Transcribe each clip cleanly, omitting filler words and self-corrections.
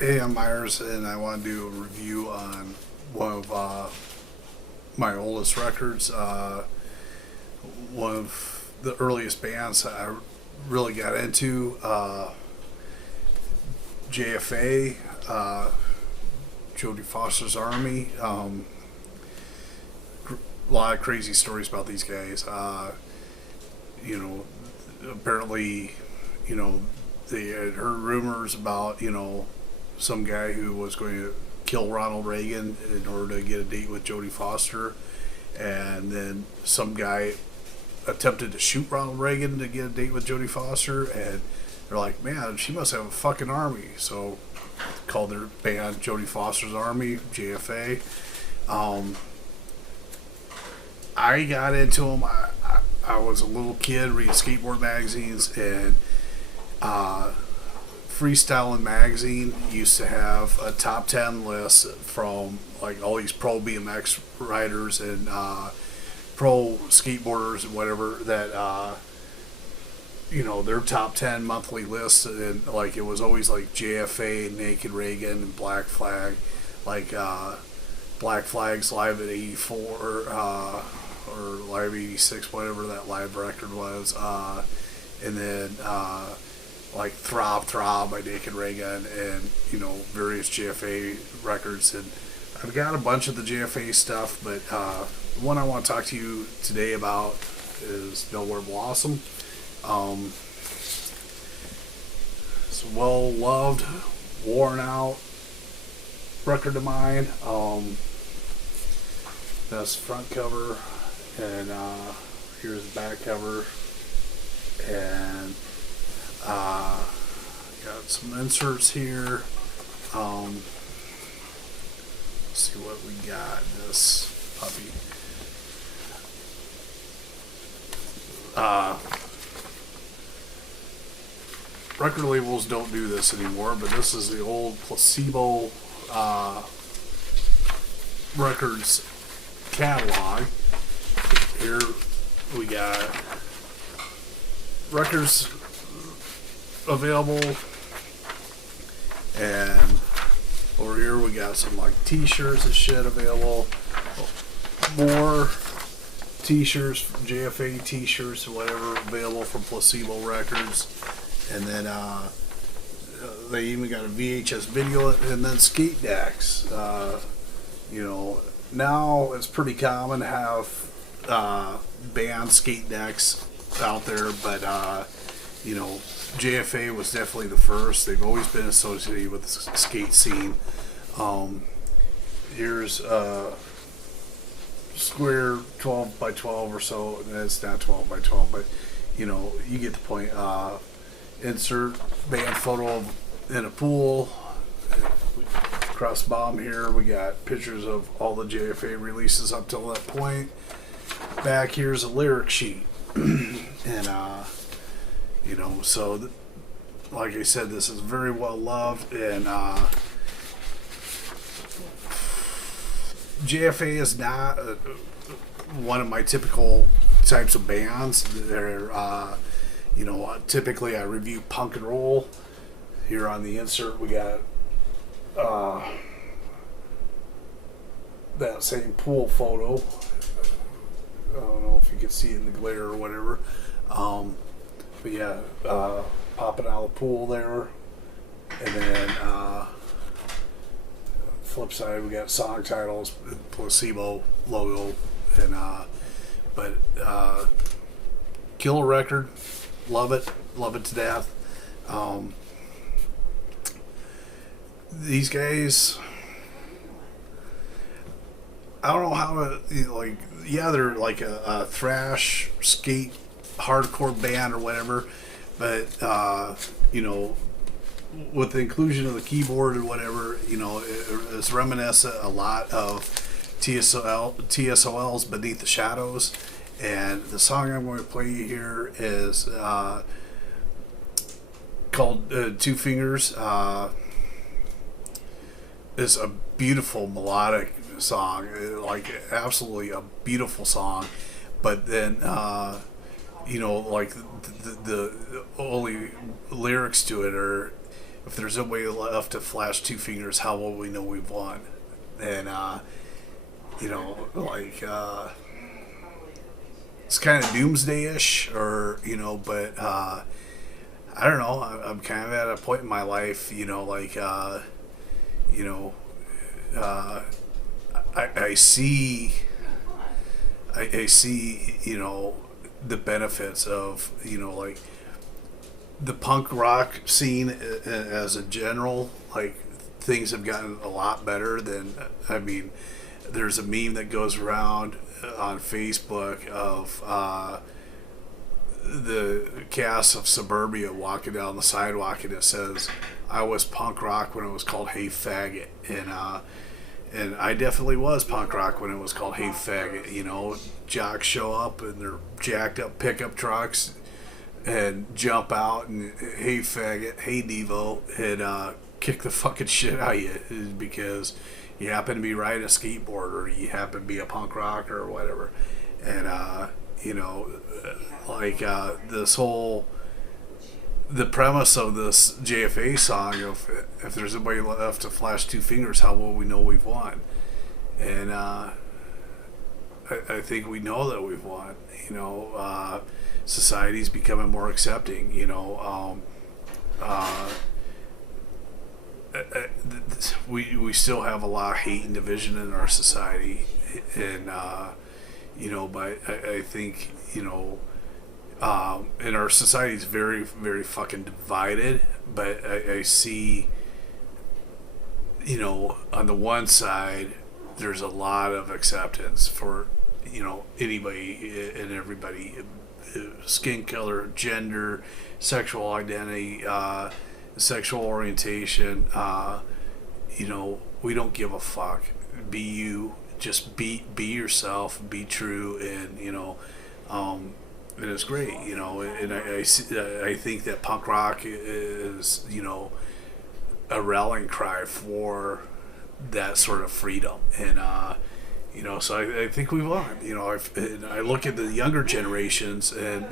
Hey, I'm Myers, and I want to do a review on one of my oldest records. One of the earliest bands I really got into, JFA, Jodie Foster's Army. A lot of crazy stories about these guys. You know, apparently, they had heard rumors about, some guy who was going to kill Ronald Reagan in order to get a date with Jodie Foster, and then some guy attempted to shoot Ronald Reagan to get a date with Jodie Foster, and they're like, man, she must have a fucking army. So called their band Jodie Foster's Army, JFA. I got into them. I was a little kid reading skateboard magazines, and Freestyling magazine used to have a top 10 list from like all these pro BMX riders and pro skateboarders and whatever that their top 10 monthly lists, and like it was always like JFA, Naked Reagan, and Black Flag, like Black Flag's Live at 84 or Live 86, whatever that live record was, and then like Throb by Naked Reagan, and various JFA records. And I've got a bunch of the JFA stuff, but the one I want to talk to you today about is Nowhere Blossom. It's a well loved, worn out record of mine. That's the front cover, and here's the back cover, and got some inserts here. Let's see what we got in this puppy. Record labels don't do this anymore, but this is the old Placebo Records catalog. Here we got records available, and over here we got some like t-shirts and shit available, more t-shirts, JFA t-shirts or whatever available from Placebo Records, and then they even got a VHS video, and then skate decks. Now it's pretty common to have band skate decks out there, but JFA was definitely the first. They've always been associated with the skate scene. Here's a square 12 by 12 or so. It's not 12 by 12, but you get the point. Insert band photo in a pool. Across the bottom here, we got pictures of all the JFA releases up till that point. Back here's a lyric sheet, and like I said, this is very well loved, and JFA is not one of my typical types of bands. They're, typically I review punk and roll. Here on the insert, we got that same pool photo. I don't know if you can see it in the glare or whatever. But yeah, popping out of the pool there. And then flip side, we got song titles, Placebo logo, and killer record, love it to death. These guys, I don't know how to they're like a thrash skate hardcore band or whatever, but with the inclusion of the keyboard and whatever, it's reminiscent a lot of TSOL's Beneath the Shadows. And the song I'm going to play you here is called Two Fingers. It's a beautiful melodic song, like absolutely a beautiful song, but then the only lyrics to it are if there's nobody left to flash two fingers, how will we know we've won? And it's kind of doomsday-ish, or but I don't know. I'm kind of at a point in my life, I see, I see, the benefits of, the punk rock scene as a general. Like, things have gotten a lot better than, there's a meme that goes around on Facebook of the cast of Suburbia walking down the sidewalk, and it says, "I was punk rock when it was called Hey Faggot," and I definitely was punk rock when it was called Hey Faggot. Jocks show up in their jacked up pickup trucks and jump out and Hey Faggot, Hey Devo, and kick the fucking shit out of you because you happen to be riding a skateboard, or you happen to be a punk rocker or whatever. And this whole, the premise of this JFA song of, if there's nobody left to flash two fingers, how will we know we've won? And I think we know that we've won. Society's becoming more accepting. We still have a lot of hate and division in our society, and but I think and our society is very, very fucking divided. But I see, on the one side, there's a lot of acceptance for, anybody and everybody, skin color, gender, sexual identity, sexual orientation. We don't give a fuck. Be you. Just be yourself. Be true, and and it's great, and I think that punk rock is, a rallying cry for that sort of freedom. And, so I think we've won. I look at the younger generations, and,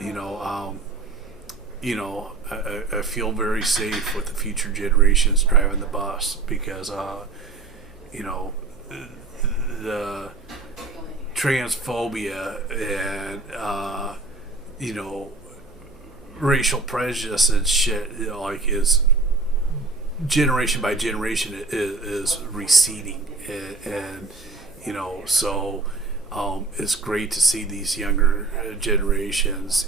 I feel very safe with the future generations driving the bus, because, the transphobia and, racial prejudice and shit, is generation by generation is receding, and so it's great to see these younger generations,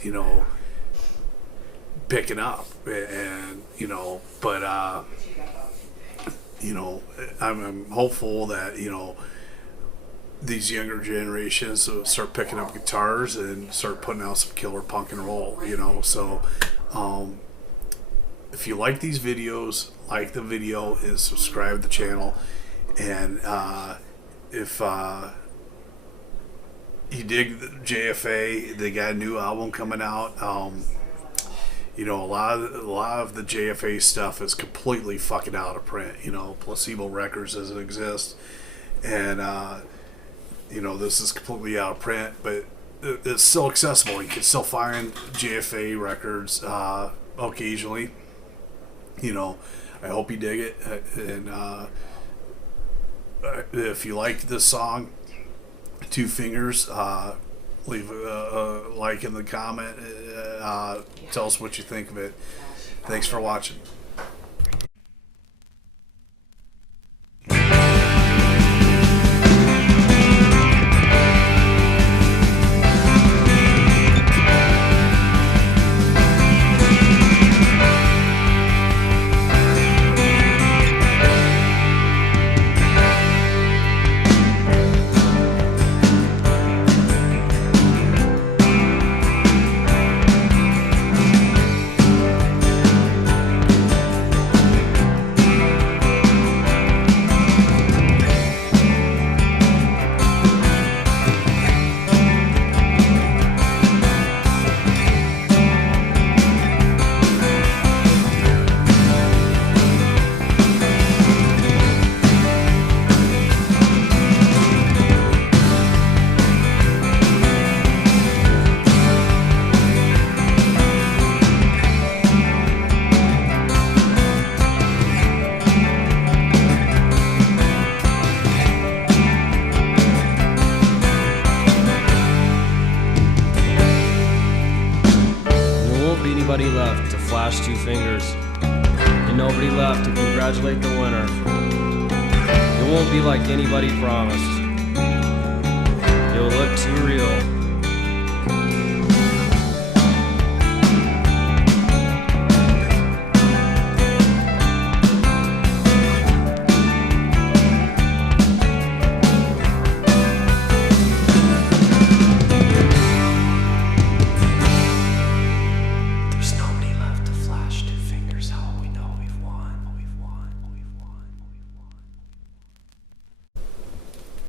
picking up, and but I'm hopeful that these younger generations will start picking up guitars and start putting out some killer punk and roll, so if you like these videos, like the video and subscribe to the channel. And if you dig the JFA, they got a new album coming out. A lot of the JFA stuff is completely fucking out of print. Placebo Records doesn't exist, and this is completely out of print, but it's still accessible. You can still find JFA records occasionally. I hope you dig it, and if you like this song, Two Fingers, leave a like in the comment. Tell us what you think of it. Thanks for watching. nobody left to flash two fingers, and nobody left to congratulate the winner. It won't be like anybody promised. It will look too real.